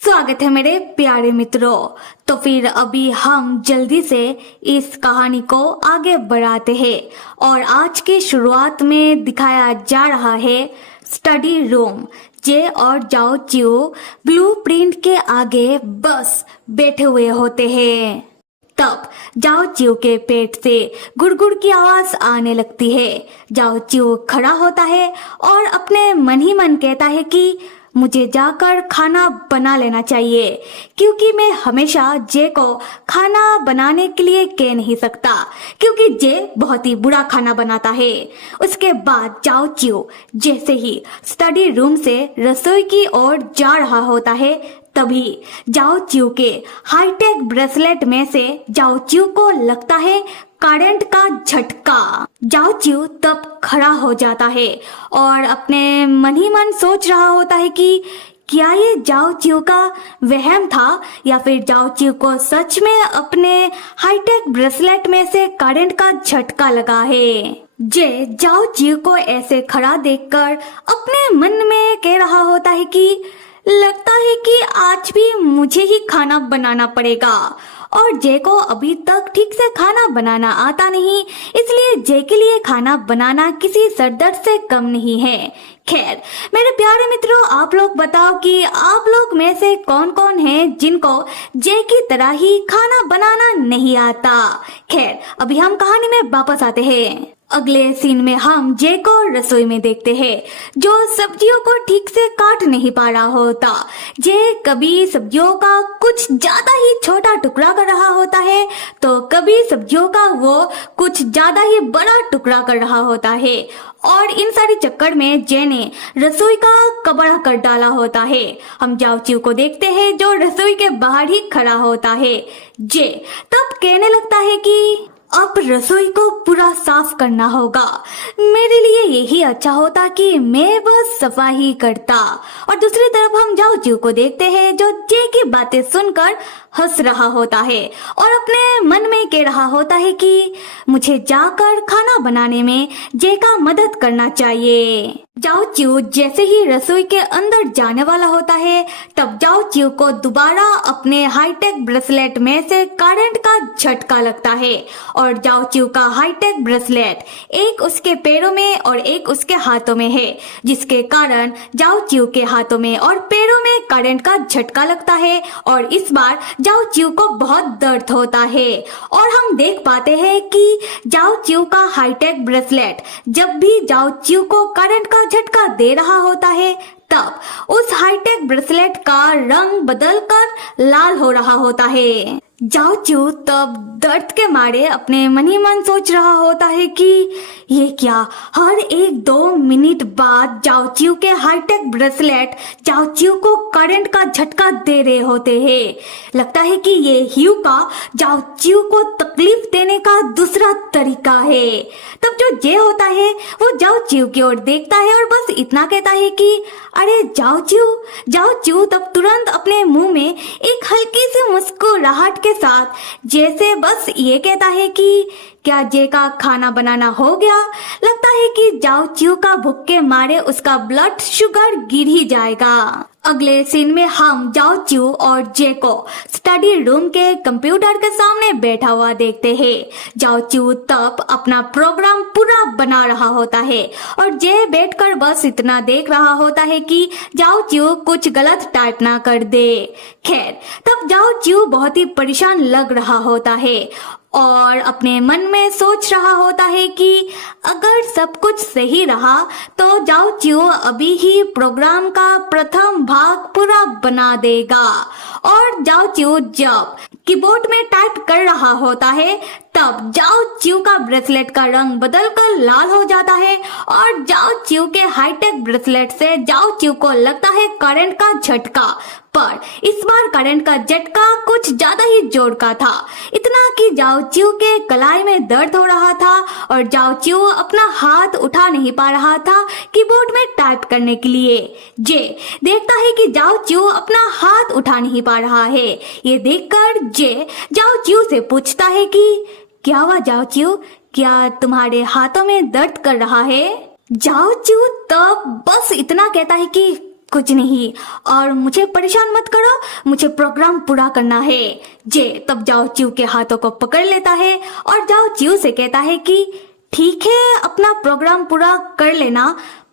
स्वागत है मेरे प्यारे मित्रों। तो फिर अभी हम जल्दी से इस कहानी को आगे बढ़ाते हैं और आज की शुरुआत में दिखाया जा रहा है स्टडी रूम। जे और जाओ चिऊ ब्लूप्रिंट के आगे बस बैठे हुए होते हैं। तब जाओ चिऊ के पेट से गुड़गुड़ की आवाज आने लगती है। जाओ चिऊ खड़ा होता है और अपने मन ही मन कहता है कि मुझे जाकर खाना बना लेना चाहिए, क्योंकि मैं हमेशा जे को खाना बनाने के लिए कह नहीं सकता, क्योंकि जे बहुत ही बुरा खाना बनाता है। उसके बाद जाओ चिऊ जैसे ही स्टडी रूम से रसोई की ओर जा रहा होता है, तभी जाओ चिऊ के हाईटेक ब्रेसलेट में से जाओ चिऊ को लगता है करंट का झटका। जाओ चिऊ तब खड़ा हो जाता है और अपने मन ही मन सोच रहा होता है कि क्या ये जाओ चिऊ का वहम था या फिर जाओ चिऊ को सच में अपने हाईटेक ब्रेसलेट में से करंट का झटका लगा है। जे जाओ चिऊ को ऐसे खड़ा देखकर अपने मन में कह रहा होता है कि लगता है कि आज भी मुझे ही खाना बनाना पड़ेगा, और जे को अभी तक ठीक से खाना बनाना आता नहीं, इसलिए जे के लिए खाना बनाना किसी सरदर्द से कम नहीं है। खैर मेरे प्यारे मित्रों, आप लोग बताओ कि आप लोग में से कौन कौन है जिनको जे की तरह ही खाना बनाना नहीं आता। खैर अभी हम कहानी में वापस आते हैं। अगले सीन में हम जे को रसोई में देखते हैं, जो सब्जियों को ठीक से काट नहीं पा रहा होता। जे कभी सब्जियों का कुछ ज्यादा ही छोटा टुकड़ा कर रहा होता है, तो कभी सब्जियों का वो कुछ ज्यादा ही बड़ा टुकड़ा कर रहा होता है, और इन सारी चक्कर में जे ने रसोई का कपड़ा कर डाला होता है। हम जाओ चिऊ को देखते हैं जो रसोई के बाहर ही खड़ा होता है। जे तब कहने लगता है कि अब रसोई को पूरा साफ करना होगा। मेरे लिए यही अच्छा होता कि मैं बस सफाई करता। और दूसरी तरफ हम जाओ चिऊ को देखते हैं जो जे की बातें सुनकर हंस रहा होता है और अपने मन में कह रहा होता है कि मुझे जाकर खाना बनाने में जे का मदद करना चाहिए। जाओ चिऊ जैसे ही रसोई के अंदर जाने वाला होता है, तब जाओ चिऊ को दोबारा अपने हाईटेक ब्रेसलेट में से करंट का झटका लगता है, और जाओ चिऊ का हाईटेक ब्रेसलेट एक उसके पैरों में और एक उसके हाथों में है, जिसके कारण जाओ चिऊ के हाथों में और पैरों में करंट का झटका लगता है और इस बार जाओ चिऊ को बहुत दर्द होता है। और हम देख पाते हैं कि जाओ चिऊ का हाईटेक ब्रेसलेट जब भी जाओ चिऊ को करंट का झटका दे रहा होता है, तब उस हाईटेक ब्रेसलेट का रंग बदलकर लाल हो रहा होता है। जाओ चिऊ तब दर्द के मारे अपने मन ही मन सोच रहा होता है कि ये क्या, हर 1-2 मिनट बाद जाओ चिऊ के हाईटेक ब्रेसलेट जाओ चिऊ को करंट का झटका दे रहे होते हैं। लगता है कि ये ह्यू का जाओ चिऊ को तकलीफ देने का दूसरा तरीका है। तब जो जे होता है वो जाओ चिऊ की ओर देखता है और बस इतना कहता है कि अरे जाओ चिऊ तब तुरंत अपने मुंह में एक हल्की सी मुस्कुराहट के साथ जैसे बस ये कहता है कि क्या जे का खाना बनाना हो गया। लगता है कि जाओ चिऊ का भूख के मारे उसका ब्लड शुगर गिर ही जाएगा। अगले सीन में हम जाओ चिऊ और जे को स्टडी रूम के कंप्यूटर के सामने बैठा हुआ देखते हैं। जाओ चिऊ तब अपना प्रोग्राम पूरा बना रहा होता है और जे बैठकर बस इतना देख रहा होता है कि जाओ चिऊ कुछ गलत टाइप ना कर दे। खैर तब जाओ चिऊ बहुत ही परेशान लग रहा होता है और अपने मन में सोच रहा होता है कि अगर सब कुछ सही रहा तो जाओ चिऊ अभी ही प्रोग्राम का प्रथम भाग पूरा बना देगा। और जाओ चिऊ जब कीबोर्ड में टाइप कर रहा होता है, तब जाओ चिऊ का ब्रेसलेट का रंग बदलकर लाल हो जाता है और जाओ चिऊ के हाईटेक ब्रेसलेट से जाओ चिऊ को लगता है करंट का झटका। पर इस बार करंट का झटका कुछ ज्यादा ही जोर का था, इतना कि जाओ चिऊ के कलाई में दर्द हो रहा था और जाओ चिऊ अपना हाथ उठा नहीं पा रहा था कीबोर्ड में टाइप करने के लिए। जे देखता है कि जाओ चिऊ अपना हाथ उठा नहीं पा रहा है। ये देखकर जे जाओ चिऊ से पूछता है कि क्या हुआ जाओ चिऊ, क्या तुम्हारे हाथों में दर्द कर रहा है। जाओ चिऊ तब बस इतना कहता है कि कुछ नहीं, और मुझे परेशान मत करो, मुझे प्रोग्राम पूरा करना है। जे तब जाओ चिऊ के हाथों को पकड़ लेता है और जाओ चिऊ से कहता है कि ठीक है, अपना प्रोग्राम पूरा कर लेना,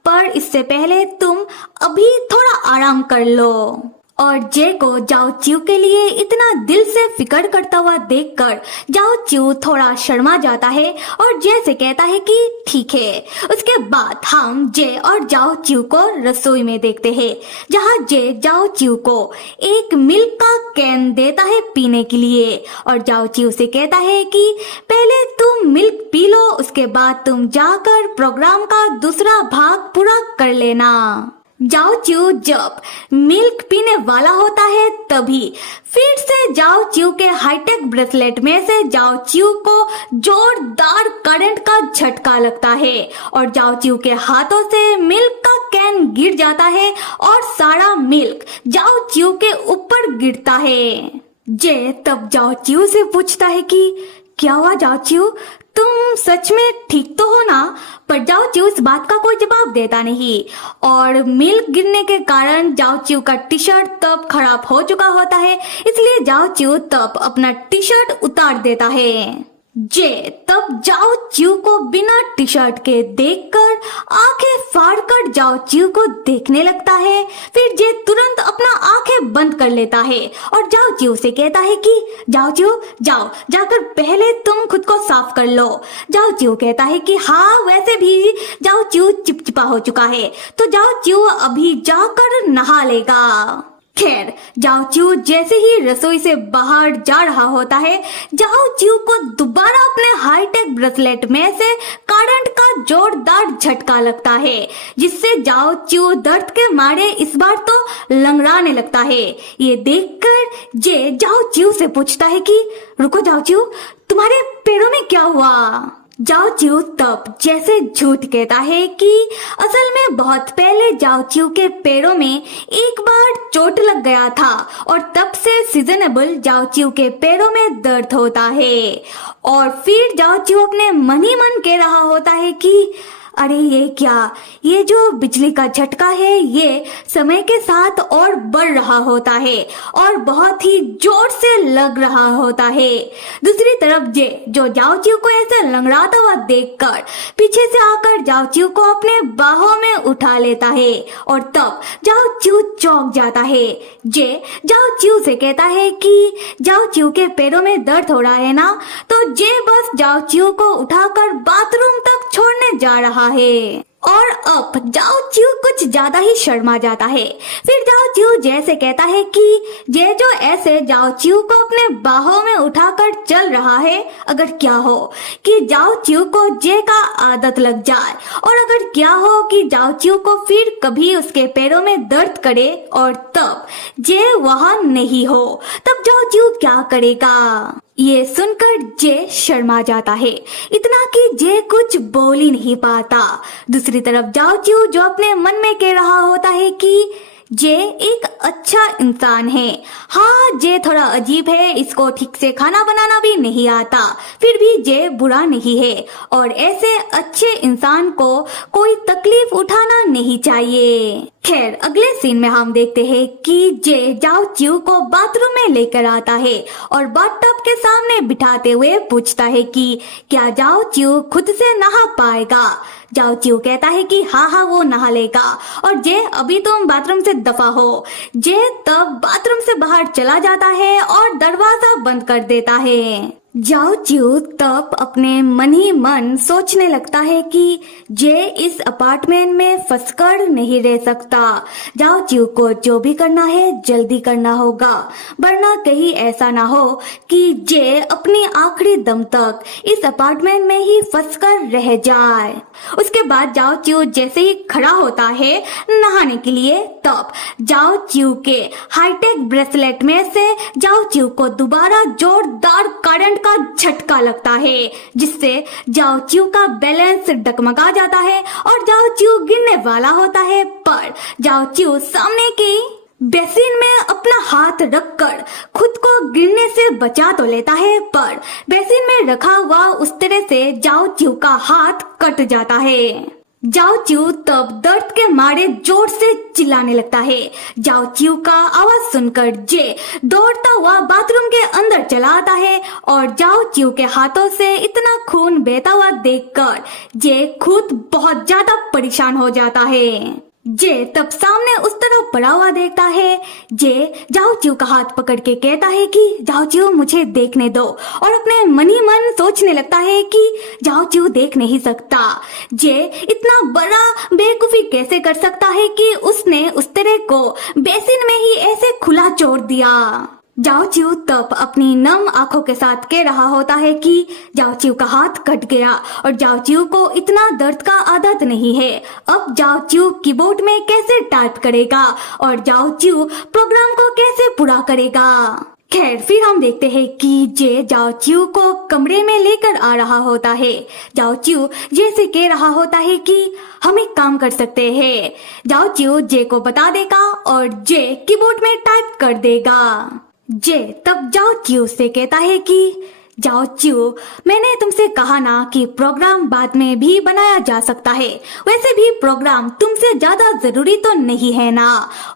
पर इससे पहले तुम अभी थोड़ा आराम कर लो। और जे को जाओ चिऊ के लिए इतना दिल से फिक्र करता हुआ देखकर जाओ चिऊ थोड़ा शर्मा जाता है और जे से कहता है कि ठीक है। उसके बाद हम जे और जाओ चिऊ को रसोई में देखते हैं, जहाँ जे जाओ चिऊ को एक मिल्क का कैन देता है पीने के लिए और जाओ चिऊ से कहता है कि पहले तुम मिल्क पी लो, उसके बाद तुम जाकर प्रोग्राम का दूसरा भाग पूरा कर लेना। जाओ चिऊ जब मिल्क पीने वाला होता है तभी फिर से जाओ चिऊ के हाईटेक ब्रेसलेट में से जाओ चिऊ को जोरदार करंट का झटका लगता है और जाओ चिऊ के हाथों से मिल्क का कैन गिर जाता है और सारा मिल्क जाओ चिऊ के ऊपर गिरता है। जे तब जाओ चिऊ से पूछता है कि क्या हुआ जाओ चिऊ, तुम सच में ठीक तो हो ना? पर जाओ चिऊ इस बात का कोई जवाब देता नहीं और मिल्क गिरने के कारण जाओ चिऊ का टी शर्ट तब खराब हो चुका होता है, इसलिए जाओ चिऊ तब अपना टी शर्ट उतार देता है। जे तब जाओ चिऊ को बिना टी शर्ट के देखकर आंखें फाड़कर जाओ चिऊ को देखने लगता है। फिर जे तुरंत अपना आंखें बंद कर लेता है और जाओ चिऊ से कहता है कि जाओ चिऊ जाओ जाकर पहले तुम खुद को साफ कर लो। जाओ चिऊ कहता है कि हाँ, वैसे भी जाओ चिऊ चिपचिपा हो चुका है, तो जाओ चिऊ अभी जाकर नहा लेगा। खैर, जाओ चिऊ जैसे ही रसोई से बाहर जा रहा होता है, जाओ चिऊ को दोबारा अपने हाईटेक ब्रेसलेट में से करंट का जोरदार झटका लगता है, जिससे जाओ चिऊ दर्द के मारे इस बार तो लंगड़ाने लगता है। ये देखकर जे जाओ चिऊ से पूछता है कि रुको जाओ चिऊ, तुम्हारे पैरों में क्या हुआ? जाओ चिऊ तब जैसे झूठ कहता है कि असल में बहुत पहले जाओ चिऊ के पैरों में एक बार चोट लग गया था और तब से सीजनेबल जाओ चिऊ के पैरों में दर्द होता है। और फिर जाओ चिऊ अपने मन ही मन कह रहा होता है कि अरे ये क्या, ये जो बिजली का झटका है ये समय के साथ और बढ़ रहा होता है और बहुत ही जोर से लग रहा होता है। दूसरी तरफ जे जो जाओ चिऊ को ऐसा लंगड़ाता हुआ देखकर पीछे से आकर जाओ चिऊ को अपने बाहों में उठा लेता है और तब जाओ चिऊ चौंक जाता है। जे जाओ चिऊ से कहता है कि जाओ चिऊ के पैरों में दर्द हो रहा है ना, तो जे बस जाओ चिऊ को उठाकर बाथरूम तक छोड़ने जा रहा है। और अब जाओ चिऊ कुछ ज्यादा ही शर्मा जाता है। फिर जाओ चिऊ जैसे कहता है कि जे जो ऐसे जाओ चिऊ को अपने बाहों में उठाकर चल रहा है, अगर क्या हो कि जाओ चिऊ को जे का आदत लग जाए और अगर क्या हो कि जाओ चिऊ को फिर कभी उसके पैरों में दर्द करे और तब जे वहां नहीं हो, तब जाओ चिऊ क्या करेगा? ये सुनकर जे शर्मा जाता है, इतना कि जे कुछ बोल ही नहीं पाता। दूसरी तरफ जाओ चिऊ जो अपने मन में कह रहा होता है कि जे एक अच्छा इंसान है। हाँ, जे थोड़ा अजीब है, इसको ठीक से खाना बनाना भी नहीं आता, फिर भी जे बुरा नहीं है और ऐसे अच्छे इंसान को कोई तकलीफ उठाना नहीं चाहिए। खैर, अगले सीन में हम देखते हैं कि जे जाओ चिऊ को बाथरूम में लेकर आता है और बाथटब के सामने बिठाते हुए पूछता है कि क्या जाओ चिऊ खुद से नहा पाएगा? जाओ चिऊ कहता है कि हाँ वो नहा लेगा और जे अभी तुम बाथरूम से दफा हो। जे तब बाथरूम से बाहर चला जाता है और दरवाजा बंद कर देता है। जाओ चिऊ तब अपने मन ही मन सोचने लगता है कि जे इस अपार्टमेंट में फंसकर नहीं रह सकता। जाओ चिऊ को जो भी करना है जल्दी करना होगा, वरना कहीं ऐसा ना हो कि जे अपनी आखिरी दम तक इस अपार्टमेंट में ही फंसकर रह जाए। उसके बाद जाओ चिऊ जैसे ही खड़ा होता है नहाने के लिए, तब जाओ चिऊ के हाईटेक ब्रेसलेट में से जाओ चिऊ को दोबारा जोरदार करंट का झटका लगता है, जिससे जाओ चिऊ का बैलेंस डगमगा जाता है और जाओ चिऊ गिरने वाला होता है। पर जाओ चिऊ सामने की बेसिन में अपना हाथ रखकर खुद को गिरने से बचा तो लेता है, पर बेसिन में रखा हुआ उस तरह से जाओ चिऊ का हाथ कट जाता है। जाओ च्यू तब दर्द के मारे जोर से चिल्लाने लगता है। जाओ च्यू का आवाज सुनकर जे दौड़ता हुआ बाथरूम के अंदर चला आता है और जाओ च्यू के हाथों से इतना खून बहता हुआ देखकर जे खुद बहुत ज्यादा परेशान हो जाता है। जे तब सामने उस तरफ पड़ा हुआ देखता है। जे जाओ च्यू का हाथ पकड़ के कहता है कि जाओ च्यू मुझे देखने दो, और अपने मन ही मन सोचने लगता है कि जाओ च्यू देख नहीं सकता। जे इतना बड़ा बेवकूफी कैसे कर सकता है कि उसने उस तरह को बेसिन में ही ऐसे खुला छोड़ दिया। जाओ च्यू तब अपनी नम आंखों के साथ कह रहा होता है कि जाओ च्यू का हाथ कट गया और जाओ च्यू को इतना दर्द का आदत नहीं है। अब जाओ च्यू कीबोर्ड में कैसे टाइप करेगा और जाओ च्यू प्रोग्राम को कैसे पूरा करेगा। खैर फिर हम देखते हैं कि जे जाओ च्यू को कमरे में लेकर आ रहा होता है। जाओ च्यू जे से कह रहा होता है कि हम एक काम कर सकते हैं। जाओ च्यू जे को बता देगा और जे कीबोर्ड में टाइप कर देगा। जे तब जाओ च्यू से कहता है कि जाओ च्यू मैंने तुमसे कहा ना कि प्रोग्राम बाद में भी बनाया जा सकता है, वैसे भी प्रोग्राम तुमसे ज्यादा जरूरी तो नहीं है ना,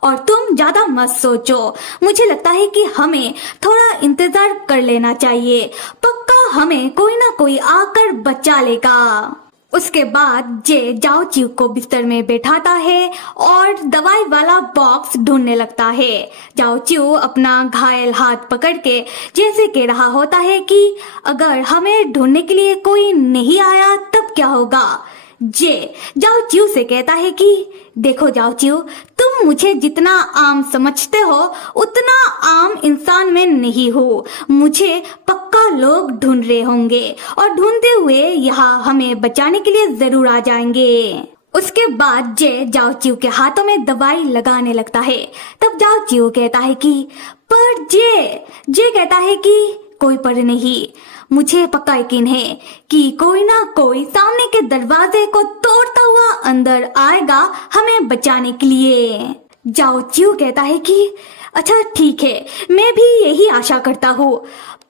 और तुम ज्यादा मत सोचो। मुझे लगता है कि हमें थोड़ा इंतजार कर लेना चाहिए, पक्का हमें कोई ना कोई आकर बचा लेगा। उसके बाद जे जाओ च्यू को बिस्तर में बैठाता है और दवाई वाला बॉक्स ढूंढने लगता है। जाओ च्यू अपना घायल हाथ पकड़ के जैसे कह रहा होता है कि अगर हमें ढूंढने के लिए कोई नहीं आया तब क्या होगा। जे जाओ च्यू से कहता है कि देखो जाओ च्यू, तुम मुझे जितना आम समझते हो उतना आम इंसान में नहीं हो। मुझे पक्का लोग ढूंढ रहे होंगे और ढूंढते हुए यहाँ हमें बचाने के लिए जरूर आ जाएंगे। उसके बाद जे जाओ च्यू के हाथों में दवाई लगाने लगता है। तब जाओ च्यू कहता है कि पर जे कहता है कि कोई पर नहीं, मुझे पक्का यकीन है कि कोई ना कोई सामने के दरवाजे को तोड़ता हुआ अंदर आएगा हमें बचाने के लिए। जाओ च्यू कहता है कि अच्छा ठीक है, मैं भी यही आशा करता हूँ,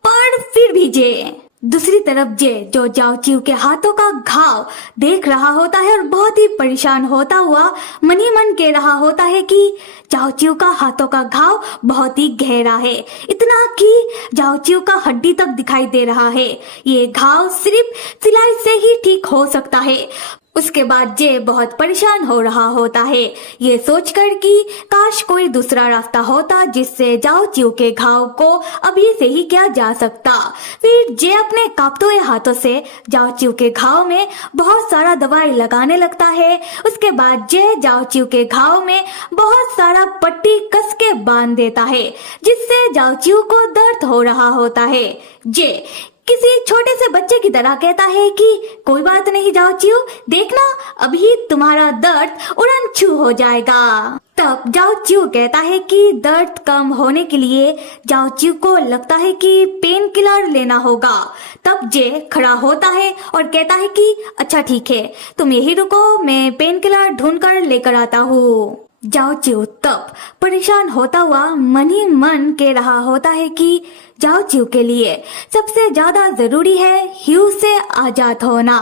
पर फिर भी जे। दूसरी तरफ जे जो जाओ च्यू के हाथों का घाव देख रहा होता है और बहुत ही परेशान होता हुआ मन ही मन कह रहा होता है कि जाओ च्यू का हाथों का घाव बहुत ही गहरा है, इतना कि जाओ च्यू का हड्डी तक दिखाई दे रहा है। ये घाव सिर्फ सिलाई से ही ठीक हो सकता है। उसके बाद जे बहुत परेशान हो रहा होता है, ये सोचकर कि काश कोई दूसरा रास्ता होता जिससे जाओ च्यू के घाव को अभी से ही किया जा सकता। फिर जे अपने कांपते हुए हाथों से जाओ च्यू के घाव में बहुत सारा दवाई लगाने लगता है। उसके बाद जे जाओ च्यू के घाव में बहुत सारा पट्टी कस के बांध देता है, जिससे जाओ च्यू को दर्द हो रहा होता है। जे किसी छोटे से बच्चे की तरह कहता है कि कोई बात नहीं जाओ च्यू, देखना अभी तुम्हारा दर्द उड़न छू हो जाएगा। तब जाओ च्यू कहता है कि दर्द कम होने के लिए जाओ च्यू को लगता है कि पेन किलर लेना होगा। तब जे खड़ा होता है और कहता है कि अच्छा ठीक है, तुम यही रुको, मैं पेन किलर ढूंढ कर लेकर आता हूँ। जाओ च्यू तब परेशान होता हुआ मन ही मन कह रहा होता है कि जाओ च्यू के लिए सबसे ज्यादा जरूरी है ह्यू से आजाद होना।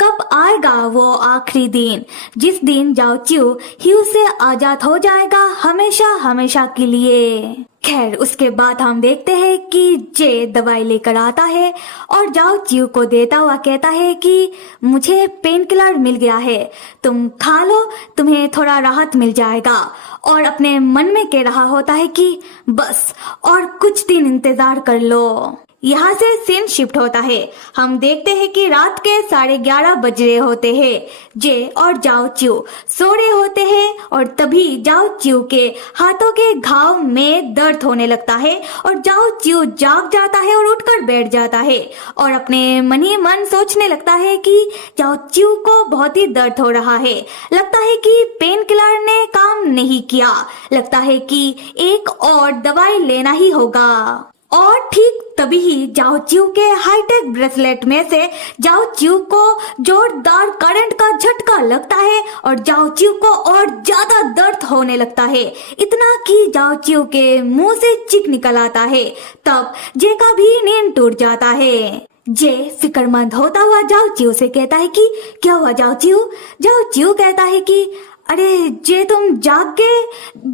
कब आएगा वो आखिरी दिन जिस दिन जाओ च्यू ह्यू से आजाद हो जाएगा हमेशा हमेशा के लिए। खैर उसके बाद हम देखते हैं कि जे दवाई लेकर आता है और जाओ च्यू को देता हुआ कहता है कि मुझे पेन किलर मिल गया है, तुम खा लो, तुम्हें थोड़ा राहत मिल जाएगा। और अपने मन में कह रहा होता है कि बस और कुछ दिन इंतजार कर लो। यहाँ से सीन शिफ्ट होता है। हम देखते हैं कि रात के 11:30 बज रहे होते हैं। जे और जाओ च्यू सो रहे होते हैं और तभी जाओ च्यू के हाथों के घाव में दर्द होने लगता है और जाओ च्यू जाग जाता है और उठकर बैठ जाता है और अपने मन ही मन सोचने लगता है कि जाओ च्यू को बहुत ही दर्द हो रहा है। लगता है कि पेन किलर ने काम नहीं किया, लगता है कि एक और दवाई लेना ही होगा। और ठीक तभी ही जाओ च्यू के हाईटेक ब्रेसलेट में से जाओ च्यू को जोरदार करंट का झटका लगता है और जाओ च्यू को और ज्यादा दर्द होने लगता है, इतना कि जाओ च्यू के मुंह से चीख निकल आता है। तब जे का भी नींद टूट जाता है। जे फिक्रमंद होता हुआ जाओ चिऊ से कहता है कि क्या हुआ जाओ चिऊ। जाओ चिऊ कहता है कि अरे जे तुम जाग गए।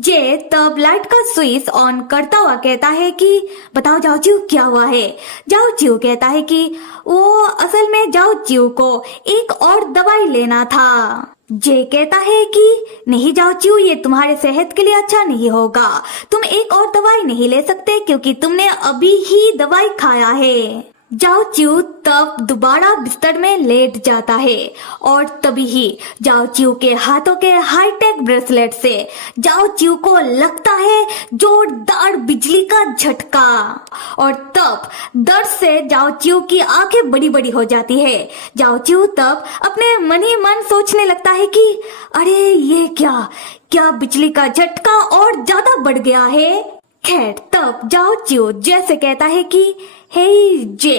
जे तब लाइट का स्विच ऑन करता हुआ कहता है कि बताओ जाओ चिऊ क्या हुआ है। जाओ चिऊ कहता है कि वो असल में जाओ चिऊ को एक और दवाई लेना था। जे कहता है कि नहीं जाओ चिऊ, ये तुम्हारे सेहत के लिए अच्छा नहीं होगा, तुम एक और दवाई नहीं ले सकते क्योंकि तुमने अभी ही दवाई खाया है। जाओ चिऊ तब दोबारा बिस्तर में लेट जाता है और तभी ही जाओ चिऊ के हाथों के हाईटेक ब्रेसलेट से जाओ चिऊ को लगता है जोरदार बिजली का झटका और तब दर्द से जाओ चिऊ की आंखें बड़ी बड़ी हो जाती है। जाओ चिऊ तब अपने मन ही मन सोचने लगता है कि अरे ये क्या बिजली का झटका और ज्यादा बढ़ गया है। खैर तब जाओ चिऊ जैसे कहता है कि हे जे,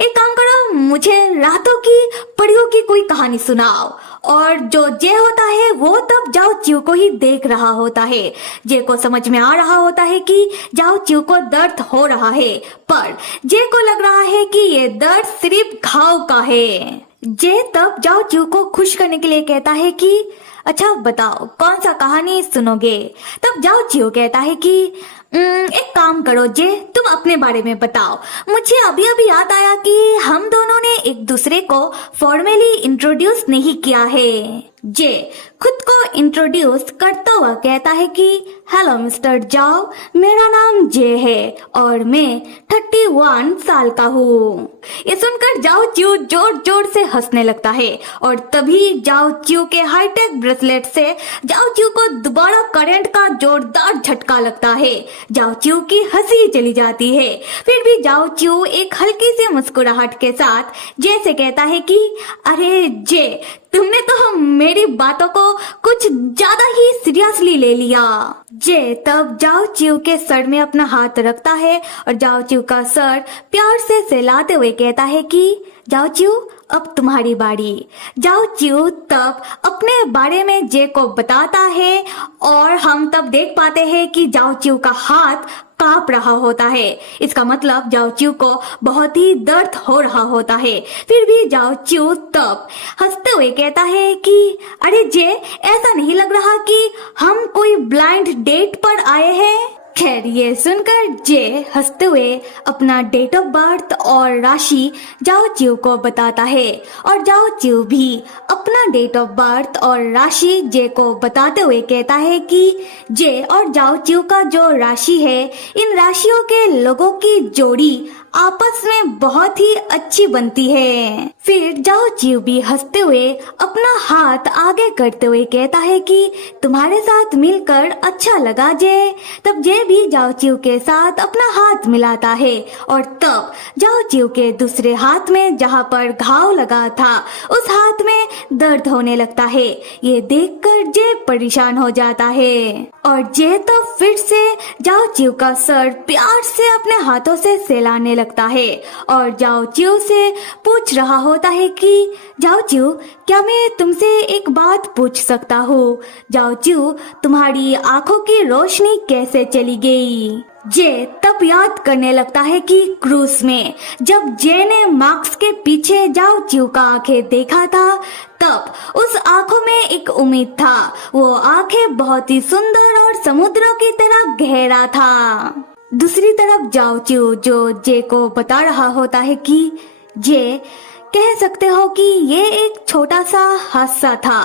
एक काम करो, मुझे रातों की परियों की कोई कहानी सुनाओ। और जो जे होता है वो तब जाओ चिऊ को ही देख रहा होता है। जे को समझ में आ रहा होता है कि जाओ चिऊ को दर्द हो रहा है, पर जे को लग रहा है कि ये दर्द सिर्फ घाव का है। जे तब जाओ चिऊ को खुश करने के लिए कहता है कि अच्छा बताओ कौन सा कहानी सुनोगे। तब जाओ चिऊ कहता है कि एक काम करो जे, तुम अपने बारे में बताओ। मुझे अभी अभी याद आया कि हम दोनों ने एक दूसरे को फॉर्मली इंट्रोड्यूस नहीं किया है। जे खुद को इंट्रोड्यूस करता हुआ कहता है कि हेलो मिस्टर जाओ, मेरा नाम जे है और मैं 31 साल का हूँ। ये सुनकर जाओ चिऊ जोर जोर से हंसने लगता है और तभी जाओ चिऊ के हाईटेक ब्रेसलेट से जाओ चिऊ को दोबारा करंट का जोरदार झटका लगता है। जाओ चिऊ की हंसी चली जाती है। फिर भी जाओ चिऊ एक हल्की सी मुस्कुराहट के साथ जैसे कहता है कि अरे जे, तुमने तो मेरी बातों को कुछ ज्यादा ही सीरियसली ले लिया। जे तब जाओ चिऊ के सर में अपना हाथ रखता है और जाओ चिऊ का सर प्यार से सहलाते हुए कहता है कि जाओ चिऊ अब तुम्हारी बारी। जाओ चिऊ तब अपने बारे में जे को बताता है और हम तब देख पाते हैं कि जाओ चिऊ का हाथ कांप रहा होता है। इसका मतलब जाओ चिऊ को बहुत ही दर्द हो रहा होता है। फिर भी जाओ चिऊ तब हंसते हुए कहता है कि अरे जे, ऐसा नहीं लग रहा कि हम कोई ब्लाइंड डेट पर आए हैं। खैर ये सुनकर जे हंसते हुए अपना डेट ऑफ बर्थ और राशि जाओ चिऊ को बताता है और जाओ चिऊ भी अपना डेट ऑफ बर्थ और राशि जे को बताते हुए कहता है कि जे और जाओ चिऊ का जो राशि है, इन राशियों के लोगों की जोड़ी आपस में बहुत ही अच्छी बनती है। फिर जाओ चिऊ भी हंसते हुए अपना हाथ आगे करते हुए कहता है कि तुम्हारे साथ मिलकर अच्छा लगा जे। तब जे भी जाओ चिऊ के साथ अपना हाथ मिलाता है और तब जाओ चिऊ के दूसरे हाथ में जहाँ पर घाव लगा था उस हाथ में दर्द होने लगता है। ये देखकर जे परेशान हो जाता है और जे तो फिर से जाओ चिऊ का सर प्यार से अपने हाथों से सहलाने लगता है और जाओ चिऊ से पूछ रहा होता है कि जाओ चिऊ, क्या मैं तुमसे एक बात पूछ सकता हूँ। जाओ चिऊ, तुम्हारी आंखों की रोशनी कैसे चली गई। जे तब याद करने लगता है कि क्रूज में जब जे ने मार्क्स के पीछे जाओ चिऊ का आंखें देखा था तब उस आंखों में एक उम्मीद था। वो आंखें बहुत ही सुंदर और समुद्र की तरह गहरा था। दूसरी तरफ जाओ चिऊ जो जे को बता रहा होता है कि जे, कह सकते हो कि ये एक छोटा सा हादसा था।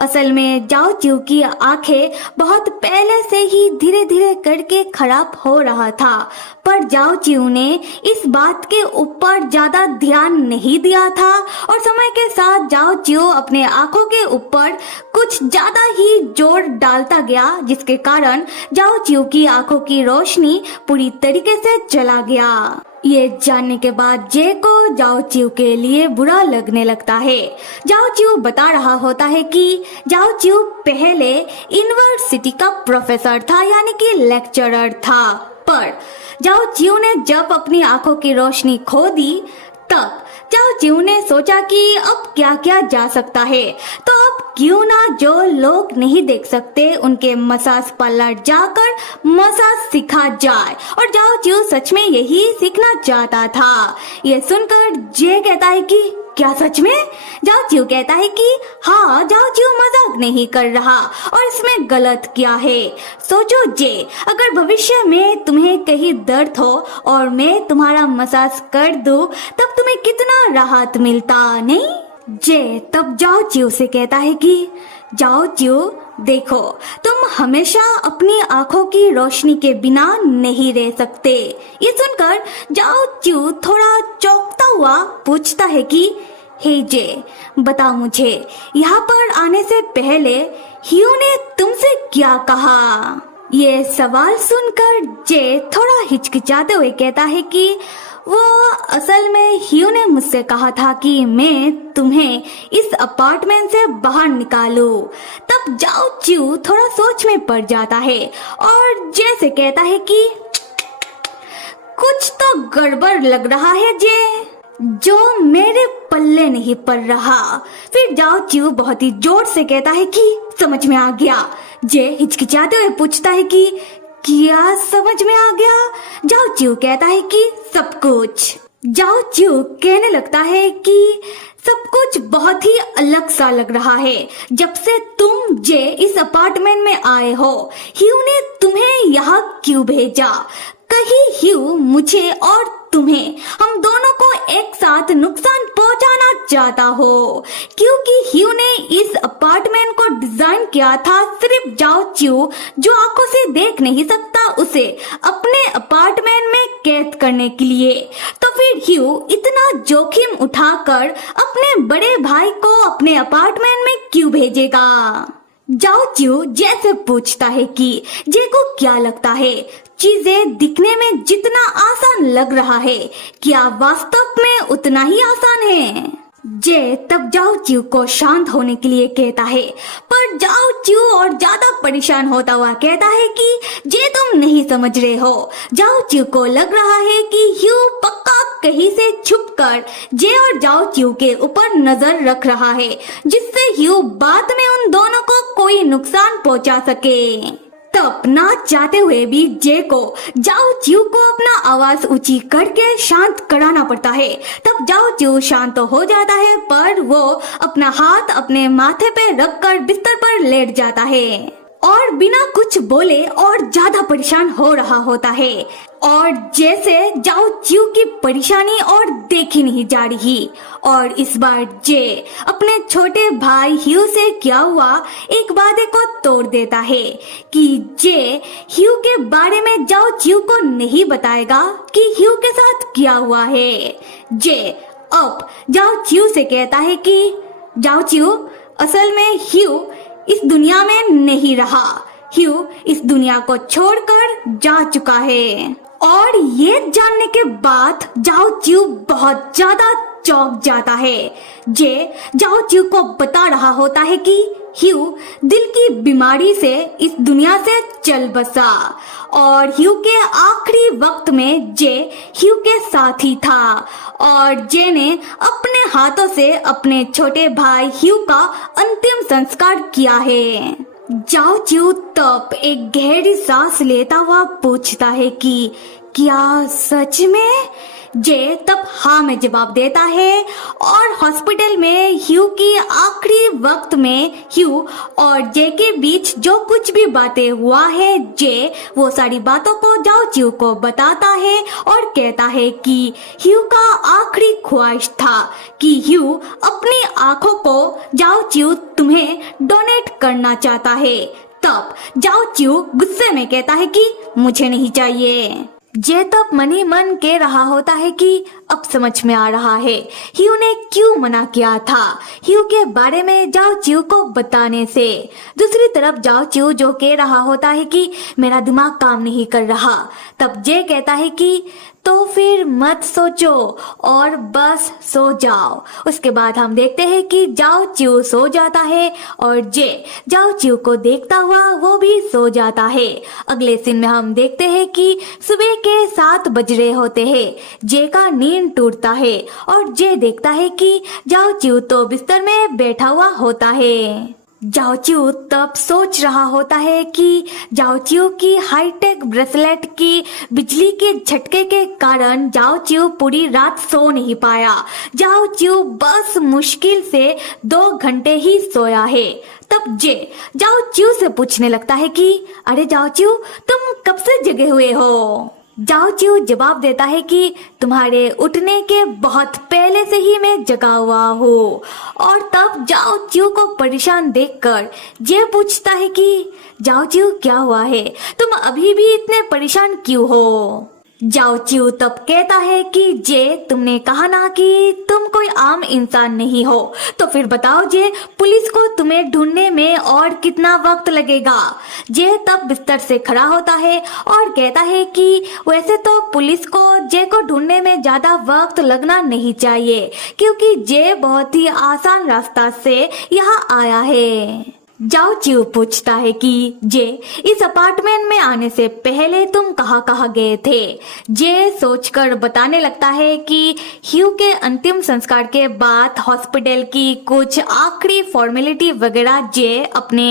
असल में जाओ चिऊ की आंखें बहुत पहले से ही धीरे धीरे करके खराब हो रहा था, पर जाओ चिऊ ने इस बात के ऊपर ज्यादा ध्यान नहीं दिया था और समय के साथ जाओ चिऊ अपने आंखों के ऊपर कुछ ज्यादा ही जोर डालता गया, जिसके कारण जाओ चिऊ की आंखों की रोशनी पूरी तरीके से चला गया। ये जानने के बाद जे को जाओ चिऊ के लिए बुरा लगने लगता है। जाओ चिऊ बता रहा होता है कि जाओ चिऊ पहले यूनिवर्सिटी का प्रोफेसर था, यानी कि लेक्चरर था, पर जाओ चिऊ ने जब अपनी आंखों की रोशनी खो दी तब जाओ चिऊ ने सोचा कि अब क्या क्या जा सकता है, तो अब क्यों ना जो लोग नहीं देख सकते उनके मसाज पार्लर जाकर मसाज सिखा जाए। और जाओ चिऊ सच में यही सीखना चाहता था। ये सुनकर जे कहता है कि क्या सच में? जाओ चिऊ कहता है कि हाँ, जाओ चिऊ मजाक नहीं कर रहा और इसमें गलत क्या है। सोचो जे, अगर भविष्य में तुम्हें कहीं दर्द हो और मैं तुम्हारा मसाज कर दूं, तब तुम्हें कितना राहत मिलता, नहीं? जे तब जाओ चिऊ से कहता है कि जाओ चिऊ देखो, तुम हमेशा अपनी आंखों की रोशनी के बिना नहीं रह सकते। ये सुनकर जाओ चिऊ थोड़ा चौंकता हुआ पूछता है कि हे जे, बताओ मुझे, यहाँ पर आने से पहले हियू ने तुमसे क्या कहा? ये सवाल सुनकर जे थोड़ा हिचकिचाते हुए कहता है कि वो असल में हियू ने मुझसे कहा था कि मैं तुम्हें इस अपार्टमेंट से बाहर निकालूं। तब जाओ चिऊ थोड़ा सोच में पड़ जाता है और जैसे कहता है कि कुछ तो गड़बड़ लग रहा है जे, जो मेरे पल्ले नहीं पड़ रहा। फिर जाओ चिऊ बहुत ही जोर से कहता है कि समझ में आ गया। जे हिचकिचाते हुए पूछता है कि क्या समझ में आ गया? जाओ चिऊ कहता है कि सब कुछ। जाओ चिऊ कहने लगता है कि सब कुछ बहुत ही अलग सा लग रहा है। जब से तुम जे इस अपार्टमेंट में आए हो, हियू ने तुम्हें यहाँ क्यों भेजा? कहीं हियू मुझे और तुम्हें, हम दोनों को एक साथ नुकसान पहुंचाना चाहता हो, क्योंकि हियू ने इस अपार्टमेंट को डिजाइन किया था सिर्फ जाओ चिऊ, जो आंखों से देख नहीं सकता, उसे अपने अपार्टमेंट में कैद करने के लिए। तो फिर हियू इतना जोखिम उठाकर अपने बड़े भाई को अपने अपार्टमेंट में क्यों भेजेगा? जाओ चिऊ जैसे पूछता है कि जे को क्या लगता है, चीजें दिखने में जितना आसान लग रहा है, क्या वास्तव में उतना ही आसान है? जे तब जाओ चिऊ को शांत होने के लिए कहता है, पर जाओ चिऊ और ज्यादा परेशान होता हुआ कहता है कि जे तुम नहीं समझ रहे हो। जाओ चिऊ को लग रहा है कि हियू पक्का कहीं से छुपकर जे और जाओ चिऊ के ऊपर नजर रख रहा है, जिससे हियू बाद में उन दोनों को कोई नुकसान पहुंचा सके। तब ना चाहते हुए भी जे को जाओ चिऊ को अपना आवाज ऊंची करके शांत कराना पड़ता है। तब जाओ चिऊ शांत तो हो जाता है, पर वो अपना हाथ अपने माथे पे रखकर बिस्तर पर लेट जाता है और बिना कुछ बोले और ज्यादा परेशान हो रहा होता है। और जैसे जाओ चिऊ की परेशानी और देखी नहीं जा रही, और इस बार जे अपने छोटे भाई हियू से क्या हुआ एक वादे को तोड़ देता है कि जे हियू के बारे में जाओ चिऊ को नहीं बताएगा कि हियू के साथ क्या हुआ है। जे अब जाओ चिऊ से कहता है कि जाओ चिऊ, असल में हियू इस दुनिया में नहीं रहा, हियू इस दुनिया को छोड़कर जा चुका है। और ये जानने के बाद जाओ चिऊ बहुत ज्यादा चौंक जाता है। जे जाओ चिऊ को बता रहा होता है कि हियू दिल की बीमारी से इस दुनिया से चल बसा और हियू के आखिरी वक्त में जे हियू के साथ ही था और जे ने अपने हाथों से अपने छोटे भाई हियू का अंतिम संस्कार किया है। जाओ चिऊ तब एक गहरी सांस लेता हुआ पूछता है कि क्या सच में? जे तब हाँ में जवाब देता है और हॉस्पिटल में हियू की आखिरी वक्त में हियू और जे के बीच जो कुछ भी बातें हुआ है, जे वो सारी बातों को जाओ चिऊ को बताता है और कहता है कि हियू का आखिरी ख्वाहिश था कि हियू अपनी आंखों को जाओ चिऊ तुम्हें डोनेट करना चाहता है। तब जाओ चिऊ गुस्से में कहता है कि मुझे नहीं चाहिए। जे तब मन ही मन कह रहा होता है कि अब समझ में आ रहा है हियू ने क्यों मना किया था हियू के बारे में जाओ चिऊ को बताने से। दूसरी तरफ जाओ चिऊ जो कह रहा होता है कि मेरा दिमाग काम नहीं कर रहा। तब जे कहता है कि तो फिर मत सोचो और बस सो जाओ। उसके बाद हम देखते हैं कि जाओ चिऊ सो जाता है और जे जाओ चिऊ को देखता हुआ वो भी सो जाता है। अगले सीन में हम देखते हैं कि सुबह के 7 बज रहे होते हैं। जे का नींद टूटता है और जे देखता है कि जाओ चिऊ तो बिस्तर में बैठा हुआ होता है। जाओ चिऊ तब सोच रहा होता है कि जाओ चिऊ की हाईटेक ब्रेसलेट की बिजली के झटके के कारण जाओ चिऊ पूरी रात सो नहीं पाया। जाओ चिऊ बस मुश्किल से 2 घंटे ही सोया है। तब जे जाओ चिऊ से पूछने लगता है कि अरे जाओ चिऊ तुम कब से जगे हुए हो। जाओ चिऊ जवाब देता है कि तुम्हारे उठने के बहुत पहले से ही मैं जगा हुआ हूँ। और तब जाओ चिऊ को परेशान देखकर जे पूछता है कि जाओ चिऊ क्या हुआ है, तुम अभी भी इतने परेशान क्यों हो। जाओ चिऊ तब कहता है कि जे तुमने कहा ना कि तुम कोई आम इंसान नहीं हो, तो फिर बताओ जे पुलिस को तुम्हें ढूंढने में और कितना वक्त लगेगा। जे तब बिस्तर से खड़ा होता है और कहता है कि वैसे तो पुलिस को जे को ढूंढने में ज्यादा वक्त लगना नहीं चाहिए, क्योंकि जे बहुत ही आसान रास्ता से यहाँ आया है। जाओ चिऊ पूछता है कि जे इस अपार्टमेंट में आने से पहले तुम कहाँ कहाँ गए थे। जे सोचकर बताने लगता है कि ह्यू के अंतिम संस्कार के बाद हॉस्पिटल की कुछ आखिरी फॉर्मेलिटी वगैरह जे अपने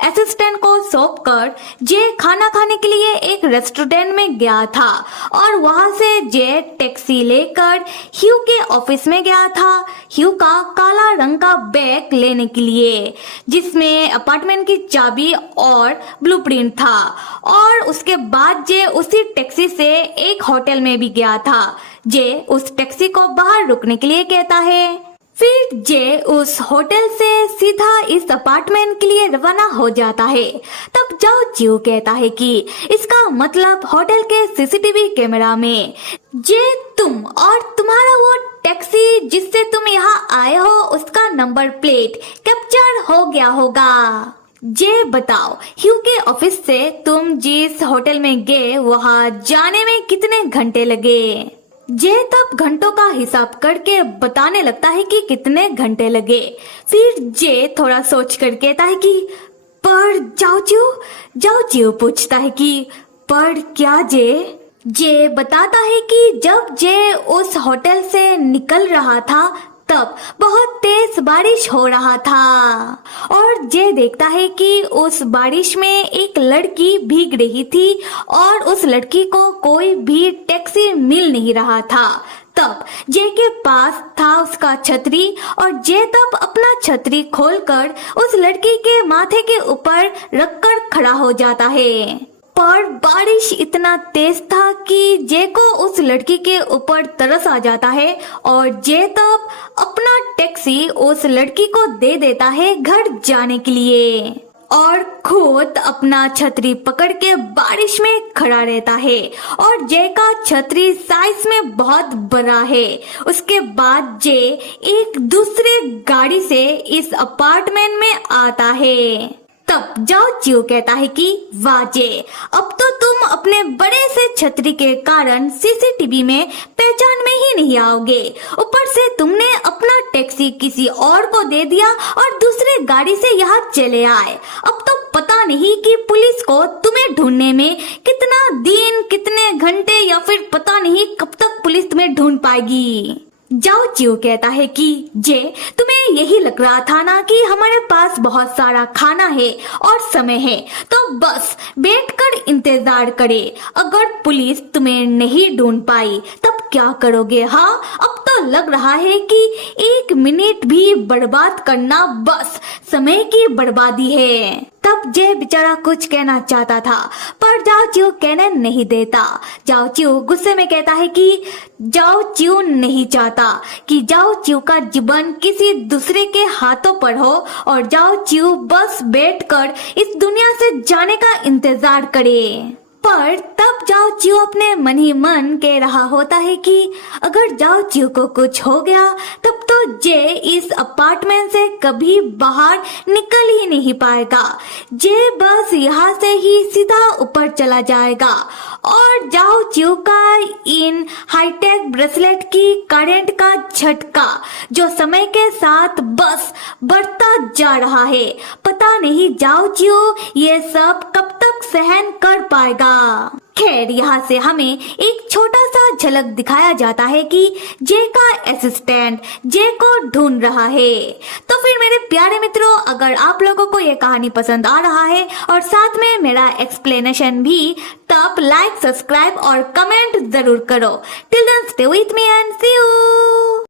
असिस्टेंट को सौंपकर जे खाना खाने के लिए एक रेस्टोरेंट में गया था और वहां से जे टैक्सी लेकर ह्यू के ऑफिस में गया था ह्यू का काला रंग का बैग लेने के लिए, जिसमें अपार्टमेंट की चाबी और ब्लूप्रिंट था। और उसके बाद जे उसी टैक्सी से एक होटल में भी गया था। जे उस टैक्सी को बाहर रुकने के लिए कहता है। फिर जे उस होटल से सीधा इस अपार्टमेंट के लिए रवाना हो जाता है। तब जाओ चिऊ कहता है कि इसका मतलब होटल के सीसीटीवी कैमरा में जे तुम और तुम्हारा वो टैक्सी जिससे तुम यहाँ आए हो उसका नंबर प्लेट कैप्चर हो गया होगा। जे बताओ ह्यू के ऑफिस से तुम जिस होटल में गए वहाँ जाने में कितने घंटे लगे। जे तब घंटों का हिसाब करके बताने लगता है कि कितने घंटे लगे। फिर जे थोड़ा सोच कर कहता है कि पर जाओ चिऊ पूछता है कि पर क्या जे। जे बताता है कि जब जे उस होटल से निकल रहा था तब बहुत तेज बारिश हो रहा था और जे देखता है कि उस बारिश में एक लड़की भीग रही थी और उस लड़की को कोई भी टैक्सी मिल नहीं रहा था। तब जे के पास था उसका छतरी और जे तब अपना छतरी खोलकर उस लड़की के माथे के ऊपर रखकर खड़ा हो जाता है। पर बारिश इतना तेज था कि जे को उस लड़की के ऊपर तरस आ जाता है और जे तब अपना टैक्सी उस लड़की को दे देता है घर जाने के लिए और खुद अपना छतरी पकड़ के बारिश में खड़ा रहता है। और जे का छतरी साइज में बहुत बड़ा है। उसके बाद जे एक दूसरे गाड़ी से इस अपार्टमेंट में आता है। तब जाओ चिऊ कहता है कि वाह जे, अब तो तुम अपने बड़े से छतरी के कारण सीसीटीवी में पहचान में ही नहीं आओगे। ऊपर से तुमने अपना टैक्सी किसी और को दे दिया और दूसरे गाड़ी से यहाँ चले आए। अब तो पता नहीं कि पुलिस को तुम्हें ढूंढने में कितना दिन, कितने घंटे या फिर पता नहीं कब तक पुलिस तुम्हें ढूंढ पाएगी। जाओ चिऊ कहता है कि जे तुम्हें यही लग रहा था ना कि हमारे पास बहुत सारा खाना है और समय है, तो बस बैठकर इंतजार करे। अगर पुलिस तुम्हें नहीं ढूंढ पाई तब क्या करोगे। हाँ, अब तो लग रहा है कि 1 मिनट भी बर्बाद करना बस समय की बर्बादी है। तब जे बेचारा कुछ कहना चाहता था पर जाओ चिऊ कहने नहीं देता। जाओ चिऊ गुस्से में कहता है कि जाओ चिऊ नहीं चाहता कि जाओ चिऊ का जीवन किसी दूसरे के हाथों पर हो और जाओ चिऊ बस बैठकर इस दुनिया से जाने का इंतजार करे। पर तब जाओ चियो अपने मन ही मन कह रहा होता है कि अगर जाओ चियो को कुछ हो गया तब तो जे इस अपार्टमेंट से कभी बाहर निकल ही नहीं पाएगा। जे बस यहाँ से ही सीधा ऊपर चला जाएगा और जाओ चियो का इन हाईटेक ब्रेसलेट की करंट का झटका जो समय के साथ बस बढ़ता जा रहा है। पता नहीं जाओ चियो ये सब कब तक सहन कर पाएगा। खैर यहाँ से हमें एक छोटा सा झलक दिखाया जाता है कि जे का असिस्टेंट जे को ढूंढ रहा है। तो फिर मेरे प्यारे मित्रों, अगर आप लोगों को ये कहानी पसंद आ रहा है और साथ में मेरा एक्सप्लेनेशन भी, तब लाइक, सब्सक्राइब और कमेंट जरूर करो। Till then stay with me and see you.